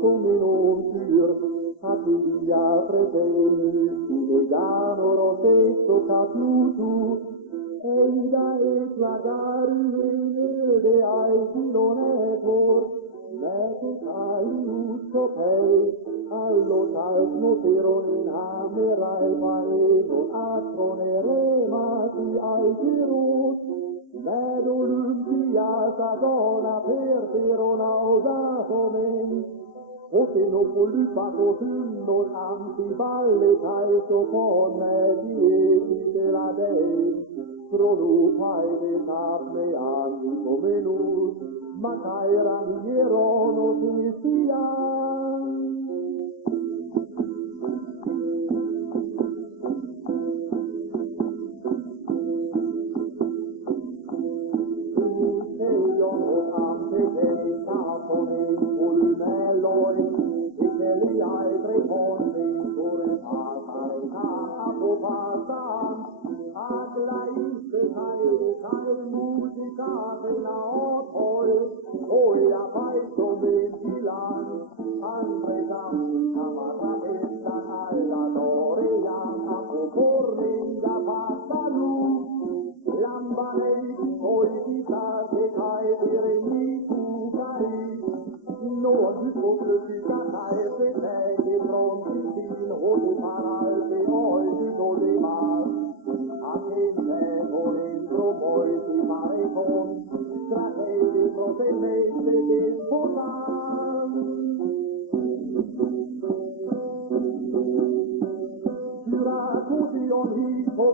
come non sur, a tutti gli altri temi, le danno rosetto capiuto, e da etragari vede ai filone por, me che cai uccio pei, allo salmo pero in amerai mai, non atronere mati ai tirut, me l'Olimpia sagona per perona osato men, o che non polipato finno tanti balle calcio con me dieti della dei, produfai de carne anni come luz, ma caira mierono si sia.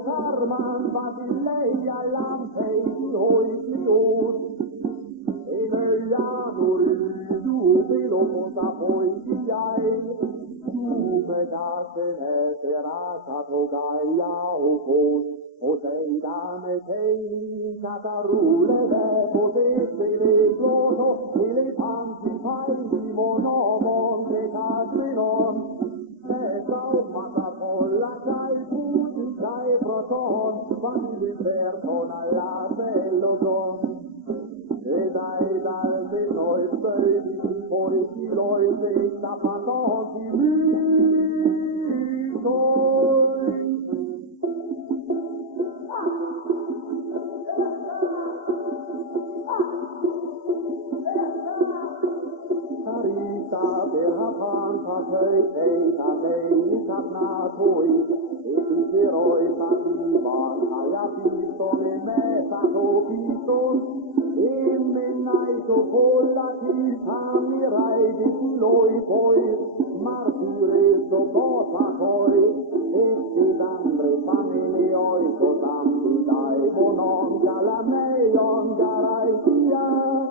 Carman Basilei all'ampei noi fior e negli adori tu pelo conta poi ti hai tu me da se ne serata togaia o sei da me sei catarule le potesse le gloto e le panti fai di monomon che casino se traumata folla c'hai puti c'hai proton quando l'inverno all'asello son e dai dal de noi speri fuori chi lo è sta patoti Ei ta lei ta na toi e tu eroi ta viva alla piston e me ta to piston e me nai to colla ti samirai di loi poi marture so cosa poi e ti dandre famiglie oi to tambi dai bonon la meion garai tia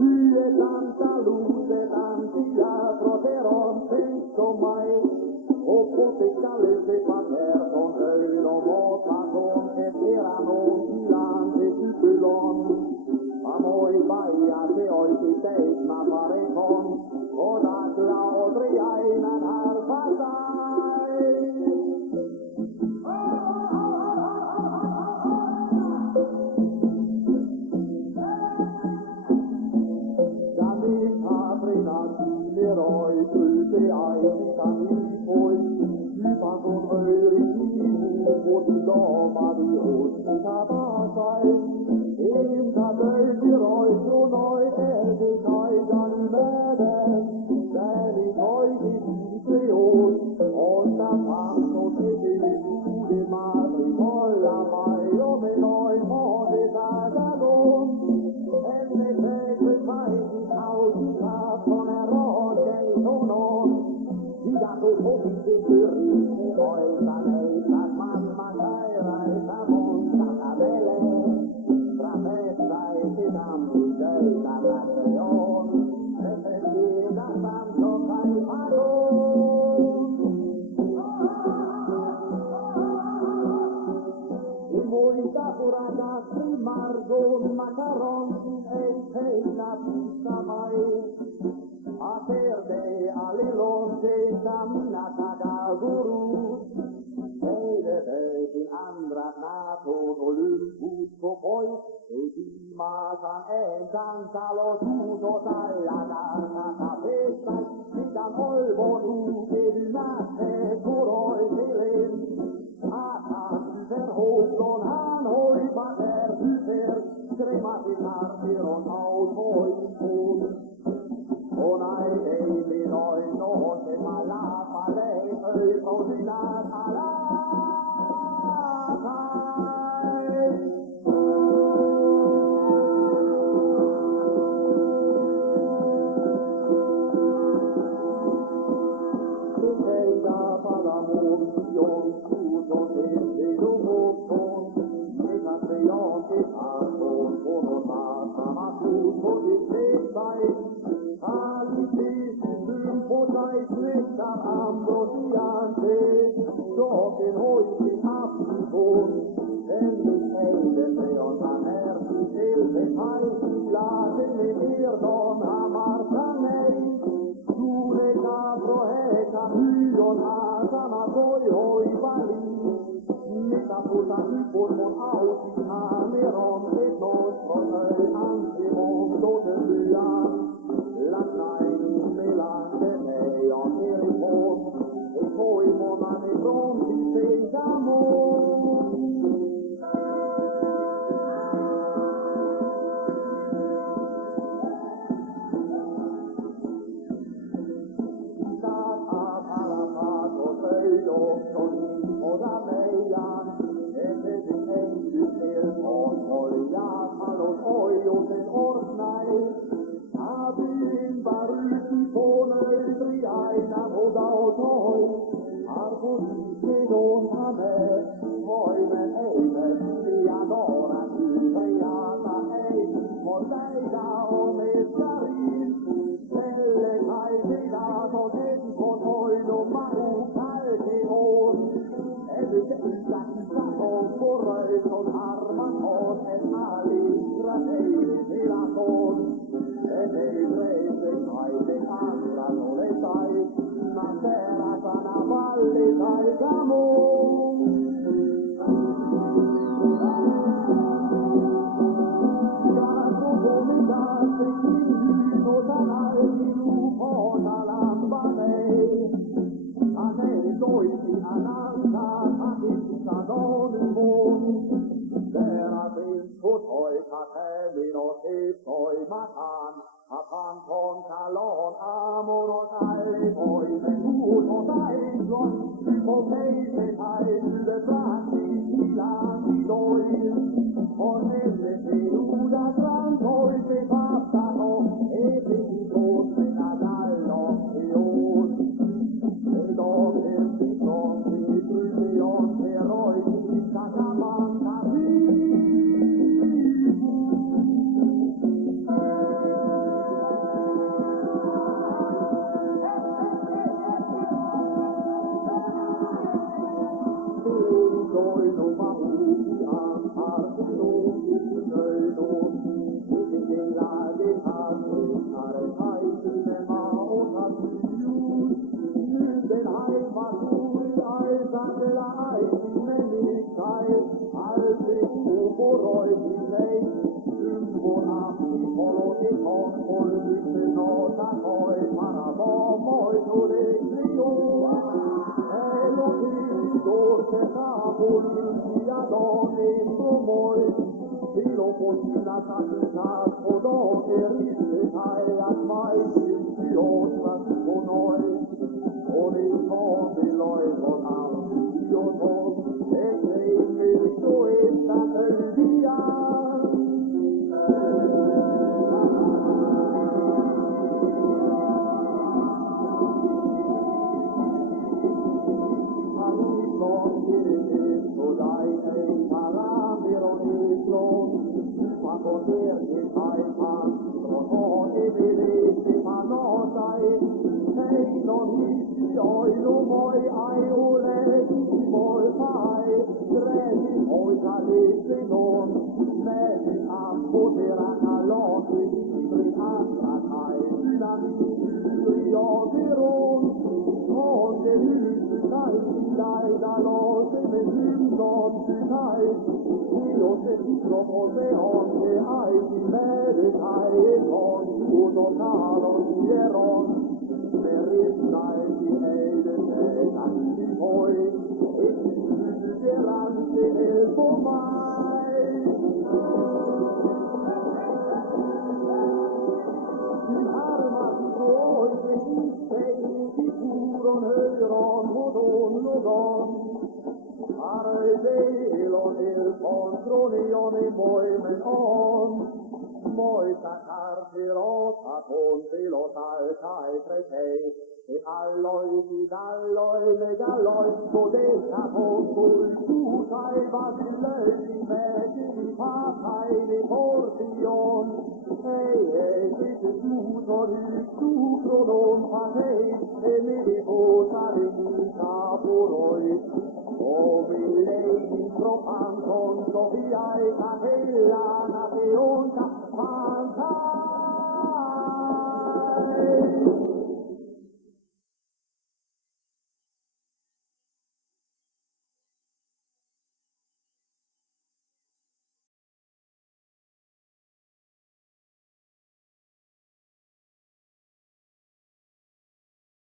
e tanta luce tanti altro però penso mai o potecale se pater con reino mota con e erano filante su pelon a moi baia che oi si sei ma pare con o da la odri ai nanar pasai eroi tutte ai cani poi si fanno eri o ti do mari o ti sai in da dei eroi su noi e di noi già vede dei noi di creo onda fanno che di madri volla mai o me noi pode da dalon e ne sei mai di causa con eroi di dato pochi di poi la lei la mamma dai andra nato Olympus poi e prima san encanza lo tutto dalla carta festa e da polvo tu che di natte coroi telen a per hoton han hoi pater per crematicar iron autoi onai ei minoi no se malapa lei ei pausinat ala Ambrosiante, so che noi si applicò, e mi eide on anerti, e le paesi la delle don amartanei, su le capro e capion asama poi hoi vali, nita puta por auti ameron e nos potei anche mondo del via. La nain melante mei on telefon e poi monane pronti pensiamo stata palapato credo con oda meia e se di engi per poi la palon oio del ornai Abin baruti ponei triaina vodao toi, arbus che non a me, poi men eimen triadora tu triata ei, mollei da ome sarin, selle kai tridato tempo toi non mau calde on, ed il vorrei con armaton et ali tratei velaton, e dei prese mai de canta non le sai ma terra sana valle dai gamon caso vomitate quindi totalai di lupo dall'ambane a me noi si ananda a chi sta non Terra tempo toi catemino e poi matan apan con calon amorotai poi venduto dai zon tipo meise tai de bracci di lati doi con elle peruda tranto e te passano e te si fosse nadallo e e do per si pronti truion eroi di Sacamanta Kai, io se tutto poteon che hai di verità e con uno caro dieron, per il sai di eide te tanti poi, e ti gerante il pomai. Die arma die voi che ti sei sicuro neuron modon Ardelon il controlione moimen on Moi sacarte rota con pelota cae tretei E alloi dalloi legalloi Codetta con cui tu sai basillei Di mezzi di papai di portion Ehi, siete tutto di stupro non fatei E mi riposare in caporoi Come lei di profanto, Sofia e Catella, Nateonta,